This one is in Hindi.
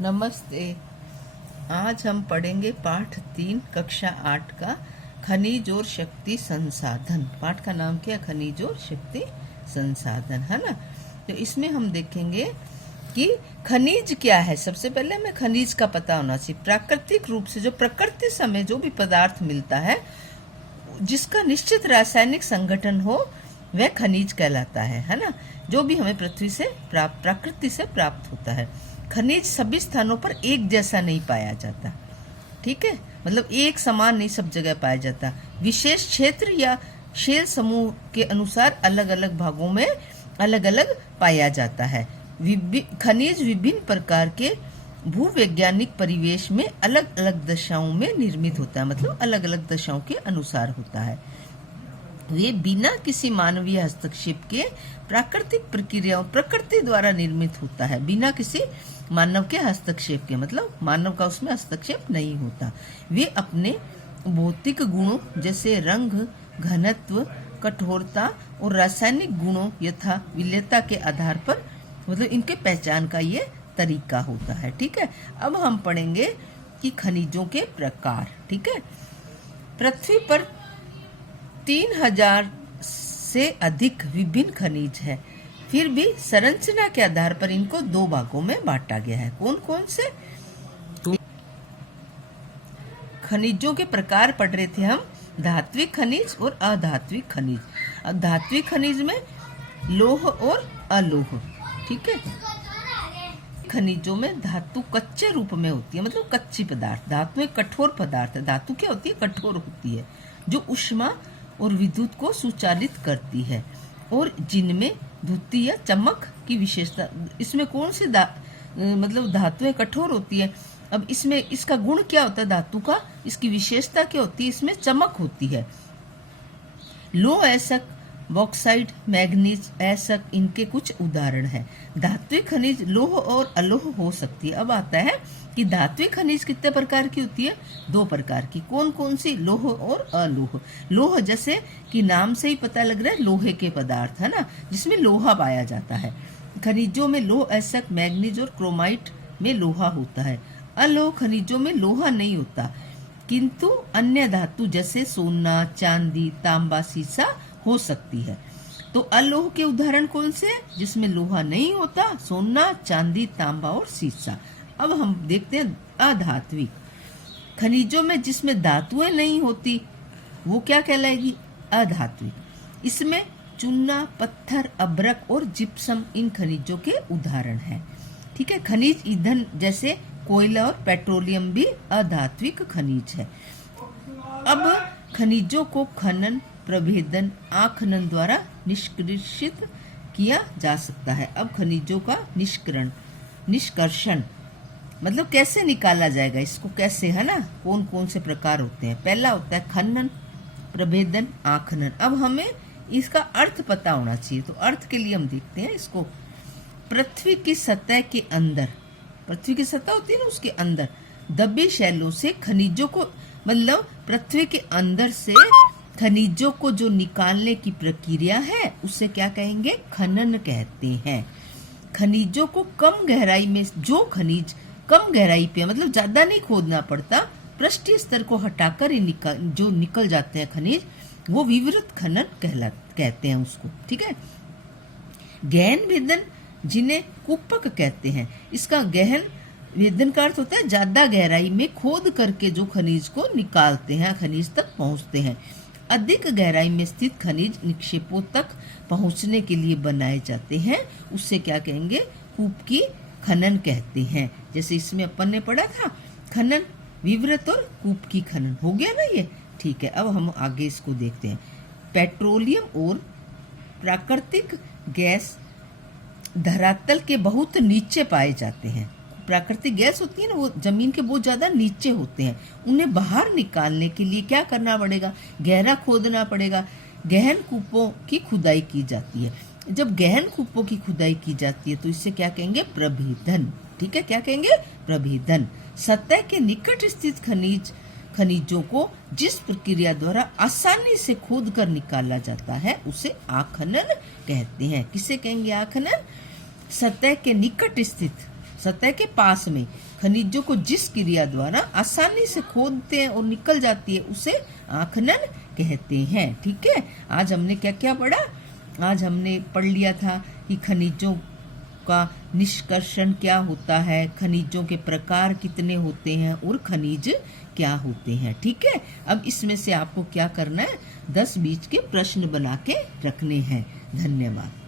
नमस्ते। आज हम पढ़ेंगे पाठ 3 कक्षा 8 का खनिज और शक्ति संसाधन। पाठ का नाम क्या है? खनिज और शक्ति संसाधन, है ना। तो इसमें हम देखेंगे कि खनिज क्या है। सबसे पहले हमें खनिज का पता होना चाहिए। प्राकृतिक रूप से जो प्रकृति से हमें जो भी पदार्थ मिलता है जिसका निश्चित रासायनिक संगठन हो वह खनिज कहलाता है ना। जो भी हमें पृथ्वी से प्रकृति से प्राप्त होता है। खनिज सभी स्थानों पर एक जैसा नहीं पाया जाता, ठीक है। मतलब एक समान नहीं सब जगह पाया जाता। विशेष क्षेत्र या शेल समूह के अनुसार अलग अलग भागों में अलग अलग पाया जाता है। खनिज विभिन्न प्रकार के भूवैज्ञानिक परिवेश में अलग अलग दशाओं में निर्मित होता है, मतलब अलग अलग दशाओं के अनुसार होता है। वे बिना किसी मानवीय हस्तक्षेप के प्राकृतिक प्रक्रियाओं प्रकृति द्वारा निर्मित होता है, बिना किसी मानव के हस्तक्षेप के, मतलब मानव का उसमें हस्तक्षेप नहीं होता। वे अपने भौतिक गुणों जैसे रंग, घनत्व, कठोरता और रासायनिक गुणों यथा विलेयता के आधार पर, मतलब इनके पहचान का ये तरीका होता है, ठीक है। अब हम पढ़ेंगे कि खनिजों के प्रकार, ठीक है। पृथ्वी पर 3000 से अधिक विभिन्न खनिज है, फिर भी संरचना के आधार पर इनको 2 भागों में बांटा गया है। कौन कौन से? खनिजों के प्रकार पढ़ रहे थे हम, धात्विक खनिज और अधात्विक खनिज। अब धात्विक खनिज में लौह और अलोह, ठीक है। खनिजों में धातु कच्चे रूप में होती है, मतलब कच्ची पदार्थ। धातु एक कठोर पदार्थ है। धातु क्या होती है? कठोर होती है, जो ऊष्मा और विद्युत को सुचालित करती है और जिनमें धुती या चमक की विशेषता। इसमें कौन सी मतलब धातुएं कठोर होती है। अब इसमें इसका गुण क्या होता है धातु का? इसकी विशेषता क्या होती है? इसमें चमक होती है। लौह अयस्क, बॉक्साइट, मैग्नीज, अयस्क इनके कुछ उदाहरण हैं। धात्विक खनिज लौह और अलोह हो सकती है। अब आता है कि धात्विक खनिज कितने प्रकार की होती है? 2 प्रकार की। कौन कौन सी? लौह और अलोह। लौह जैसे कि नाम से ही पता लग रहा है लोहे के पदार्थ, है ना, जिसमें लोहा पाया जाता है। खनिजों में लौह अयस्क, मैग्नीज और क्रोमाइट में लोहा होता है। अलोह खनिजों में लोहा नहीं होता, किंतु अन्य धातु जैसे सोना, चांदी, तांबा, सीसा हो सकती है। तो अलोह के उदाहरण कौन से हैं? जिसमें लोहा नहीं होता, सोना, चांदी, तांबा और सीसा। अब हम देखते हैं अधात्विक खनिजों में जिसमें धातुएं नहीं होती वो क्या कहलाएगी? अधात्विक। इसमें चूना, पत्थर, अभ्रक और जिप्सम इन खनिजों के उदाहरण हैं, ठीक है। खनिज ईंधन जैसे कोयला और पेट्रोलियम भी अधात्विक खनिज है। अब खनिजों को खनन, प्रभेदन, आखनन द्वारा निष्कर्षित किया जा सकता है। अब खनिजों का निष्कर्षण मतलब कैसे निकाला जाएगा, इसको कैसे, है ना, कौन कौन से प्रकार होते हैं। पहला होता है खनन, प्रभेदन, आखनन। अब हमें इसका अर्थ पता होना चाहिए, तो अर्थ के लिए हम देखते हैं इसको। पृथ्वी की सतह के अंदर, पृथ्वी की सतह होती है ना, उसके अंदर दबी शैलों से खनिजों को, मतलब पृथ्वी के अंदर से खनिजों को जो निकालने की प्रक्रिया है उसे क्या कहेंगे? खनन कहते हैं। खनिजों को कम गहराई में, जो खनिज कम गहराई पे, मतलब ज्यादा नहीं खोदना पड़ता, पृष्ठीय स्तर को हटाकर जो निकल जाते हैं खनिज, वो विवृत खनन कहते हैं उसको, ठीक है। गहन भेदन जिन्हें कूपक कहते हैं। इसका गहन भेदन का अर्थ होता है ज्यादा गहराई में खोद करके जो खनिज को निकालते हैं, खनिज तक पहुंचते हैं। अधिक गहराई में स्थित खनिज निक्षेपों तक पहुंचने के लिए बनाए जाते हैं, उससे क्या कहेंगे? कूप की खनन कहते हैं। जैसे इसमें अपन ने पढ़ा था खनन, विवृत और कूप की खनन, हो गया ना ये, ठीक है। अब हम आगे इसको देखते हैं। पेट्रोलियम और प्राकृतिक गैस धरातल के बहुत नीचे पाए जाते हैं। प्राकृतिक गैस होती है ना, वो जमीन के बहुत ज्यादा नीचे होते हैं। उन्हें बाहर निकालने के लिए क्या करना पड़ेगा? गहरा खोदना पड़ेगा। गहन कूपों की खुदाई की जाती है। जब गहन कूपों की खुदाई की जाती है तो इससे क्या कहेंगे? प्रभेदन, ठीक है। क्या कहेंगे? प्रभेदन। सतह के निकट स्थित खनिजों को जिस प्रक्रिया द्वारा आसानी से खोद कर निकाला जाता है उसे आखनन कहते हैं। किसे कहेंगे? आखनन। सतह के निकट स्थित सतह के पास में खनिजों को जिस क्रिया द्वारा आसानी से खोदते हैं और निकल जाती है उसे आंखनन कहते हैं। ठीक है, आज हमने क्या क्या पढ़ा? आज हमने पढ़ लिया था कि खनिजों का निष्कर्षण क्या होता है, खनिजों के प्रकार कितने होते हैं और खनिज क्या होते हैं। ठीक है, अब इसमें से आपको क्या करना है, 10 बीच के प्रश्न बना के रखने हैं। धन्यवाद।